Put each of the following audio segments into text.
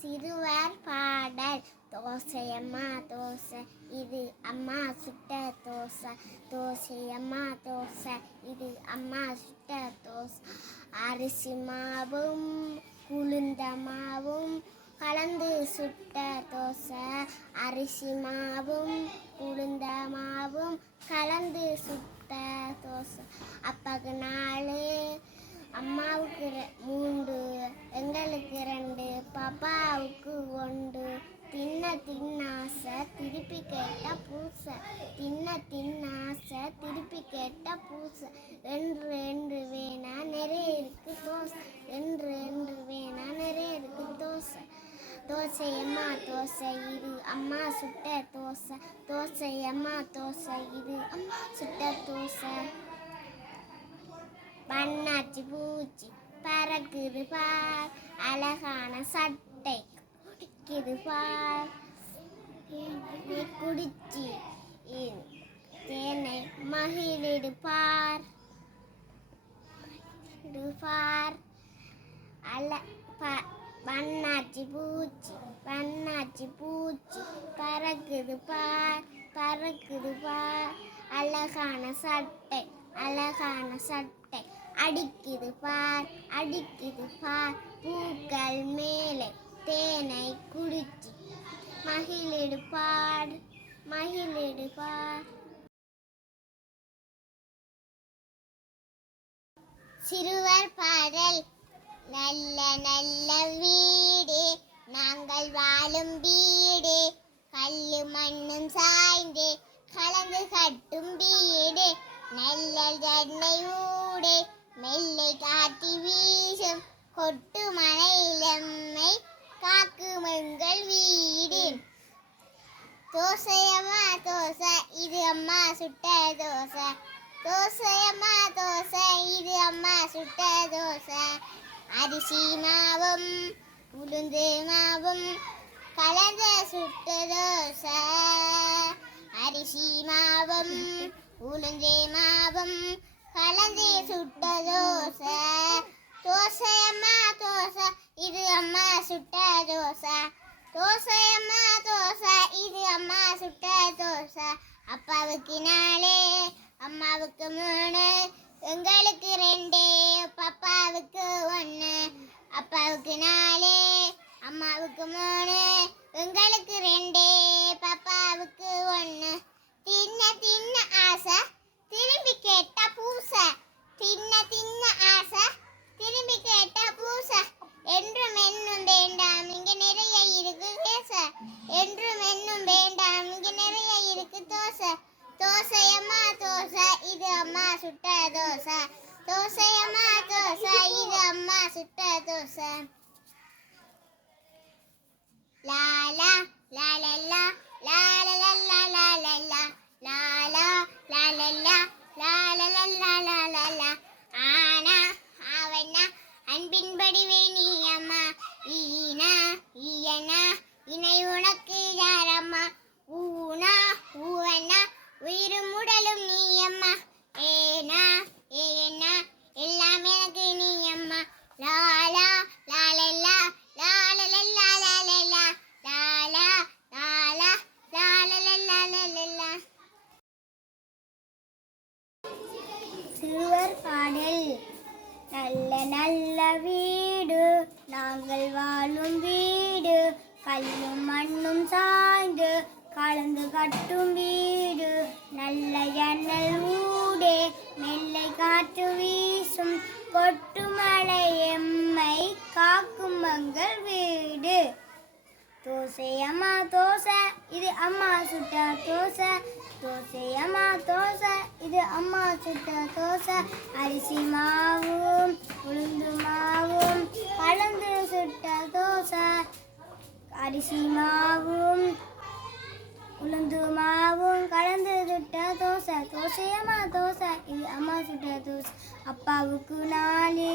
சிறுவர் பாடல். தோசையம்மா தோசை. இது அம்மா சுட்ட தோசை. தோசையம்மா தோசை. இது அம்மா சுட்ட தோசை. அரிசி மாவும் உளுந்த மாவும் கலந்து சுட்ட தோசை. அரிசி மாவும் உளுந்த மாவும் கலந்து சுட்ட தோசை. அப்பாவுக்கு நாலு அம்மாவுக்கு ரெ- மூன்று எங்களுக்கு ரெண்டு பாப்பாவுக்கு ஒன்று. தின்ன தின்னாசை திருப்பி கேட்ட பூசை. தின்ன தின்னாசை திருப்பி கேட்ட பூசை. ரெண்டு ரெண்டு வேணா நிறைய இருக்கு தோசை. ரெண்டு ரெண்டு வேணா நிறைய இருக்கு தோசை. தோசை அம்மா தோசை இது. அம்மா சுட்ட தோசை. தோசை அம்மா தோசை இது. அம்மா சுட்ட தோசை. பண்ணாச்சி பூச்சி. பறக்குது பார். அழகான சட்டை குடிக்குது பார். குடிச்சி. தேனை மகிழிடு பார். பார். அல ப பண்ணாச்சி பூச்சி. பண்ணாச்சி பூச்சி. பறக்குது பார். பறக்குது பார். அழகான சட்டை. அழகான சட்டை அடிக்குது பார் அடிக்குது பார். பூக்கள் மேலே தேனை குடிச்சி. மகிழிடு பார் மகிழிடு பார். சிறுவர் பாடல். நல்ல நல்ல வீடு நாங்கள் வாழும் வீடு. கல்லு மண்ணும் சாய்ந்து கலந்து கட்டும் வீடு. நல்ல ஜன்னை ஊடு மெல்லை காட்டி வீசும் கொட்டு மலையிலம்மை காக்கும் எங்கள் வீடு தோசையம்மா தோசை இது அம்மா சுட்ட தோசை. தோசையம்மா தோசை இது அம்மா சுட்ட தோசை. அரிசி மாவும் உளுந்து மாவும் கலந்த சுட்ட தோசை. அரிசி மாவும் உளுந்து மாவும் கலந்து சுட்ட தோசை. தோசை அம்மா தோசை. இது அம்மா சுட்ட தோசை. தோசை அம்மா தோசை. இது அம்மா சுட்ட தோசை. அப்பாவுக்கு நாலு அம்மாவுக்கு மூணு எங்களுக்கு ரெண்டு பப்பாவுக்கு ஒன்று அப்பாவுக்கு நாலு அம்மாவுக்கு மூணு எங்களுக்கு ரெண்டு பப்பாவுக்கு ஒன்று தின்ன தின்ன ஆசை. தின்ன தின்ன ஆசை திரும்பி கேட்ட பூசை. என்றும் என்னும் வேண்டாம் இங்க நிறைய இருக்கு பேச என்றும் என்னும் வேண்டாம் இங்க நிறைய இருக்கு தோசை. தோசையம்மா தோசை இது அம்மா சுட்ட தோசை. தோசையம்மா தோசை இது அம்மா சுட்ட தோசை. லாலா லாலல்லா லாலலல்லா லாலல்லா கல்லும் மண்ணும் சாய்ந்து கலந்து கட்டும் வீடு. நல்ல ஜன்னல் ஊடே மெல்லை காற்று வீசும் கொட்டு மழை எம்மை காக்கும் மங்கள் வீடு. தோசை அம்மா தோசை இது அம்மா சுட்ட தோசை. தோசை அம்மா தோசை இது அம்மா சுட்ட தோசை. அரிசி மாவும் உளுந்து மாவும் கலந்து சுட்ட தோசை. அரிசி மாவும் உளுந்து மாவும் கலந்து சுட்ட தோசை. தோசையம்மா தோசை. இது அம்மா சுட்ட தோசை. அப்பாவுக்கு நாலு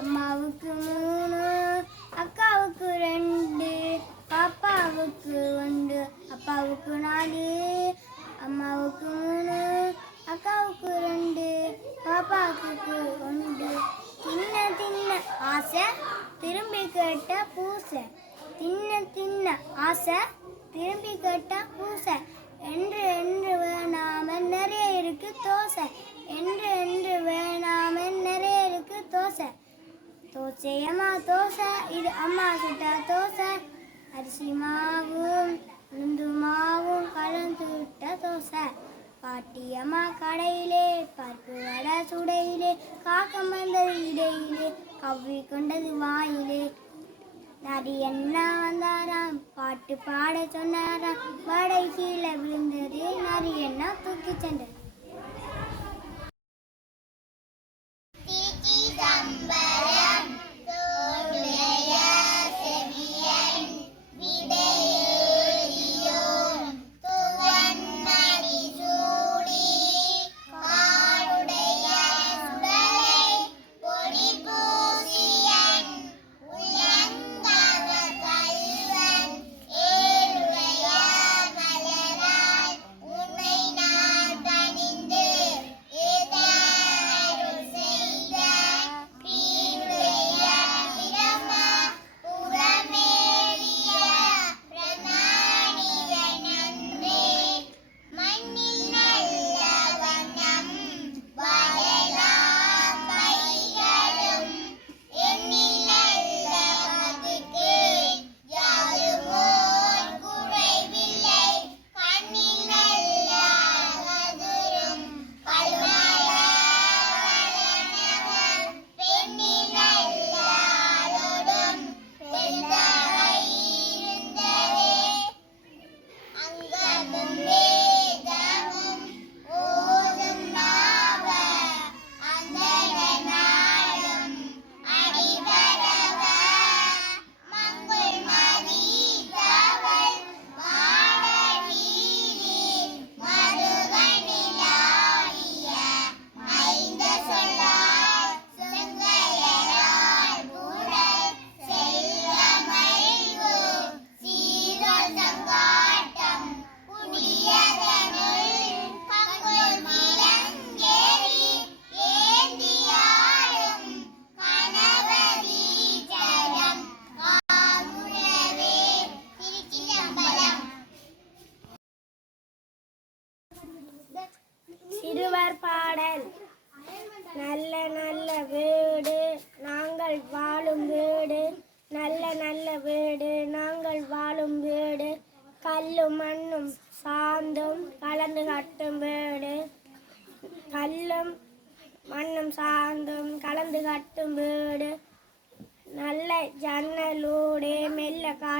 அம்மாவுக்கு மூணு அக்காவுக்கு ரெண்டு பாப்பாவுக்கு ஒன்று அப்பாவுக்கு நாலு அம்மாவுக்கு மூணு அக்காவுக்கு ரெண்டு பாப்பாவுக்கு ஒன்று தின்ன தின்ன ஆசை திரும்பி கேட்ட பூசை தின்ன என்ன? ஆசை? திரும்பி கேட்டா பூசை. என்று என்று வேணாமல் நிறைய இருக்கு தோசை. என்று என்று வேணாமல் நிறைய இருக்கு தோசை. தோசையம்மா தோசை இது அம்மா சுட்ட தோசை. அரிசி மாவும் உளுந்து மாவும் கலந்து விட்ட தோசை. பாட்டியம்மா கடையிலே பருப்பு வடை சுடையிலே காக்கம் வந்தது இடையிலே கவ்வி கொண்டது வாயிலே. நரி என்ன வந்தாராம்? பாட்டு பாட சொன்னாராம். வடை கீழே விழுந்தது. நரி என்ன தூக்கி சென்றது?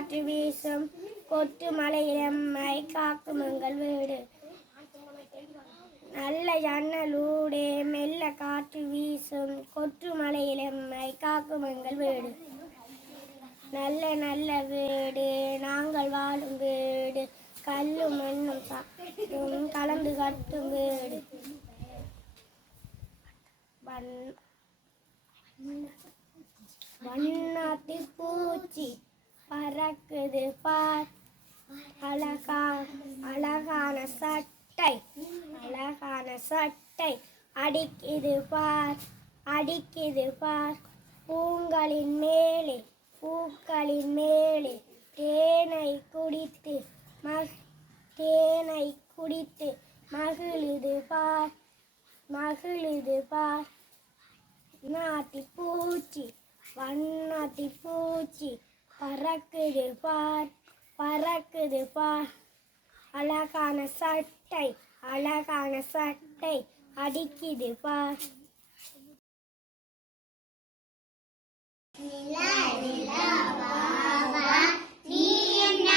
காற்று வீசும் கொத்து மலையிலம்மை காக்கும் எங்கள் வீடு. நல்ல ஜன்னலூடே மெல்ல காற்று வீசும் கொற்று மலையிலம்மை காக்கும் எங்கள் வீடு. நல்ல நல்ல வீடு நாங்கள் வாழும் வீடு. கல்லும் மண்ணும் சாத்தும் கலந்து கட்டும் வீடு. வண்ண- வண்ணாத்தி பூச்சி. பறக்குது பார். அழகா அழகான சட்டை அழகான சட்டை அடிக்குது பார். அடிக்குது பார். பூங்களின் மேலே பூக்களின் மேலே தேனை குடித்து மக தேனை குடித்து மகிழுது பார். மகிழுது பார். நாட்டி பூச்சி வண்ணாட்டி பூச்சி பறக்குது பார் பறக்குது பார். அழகான சட்டை அழகான சட்டை அடிக்குது பார். நிலா நிலா வா நீ என்ன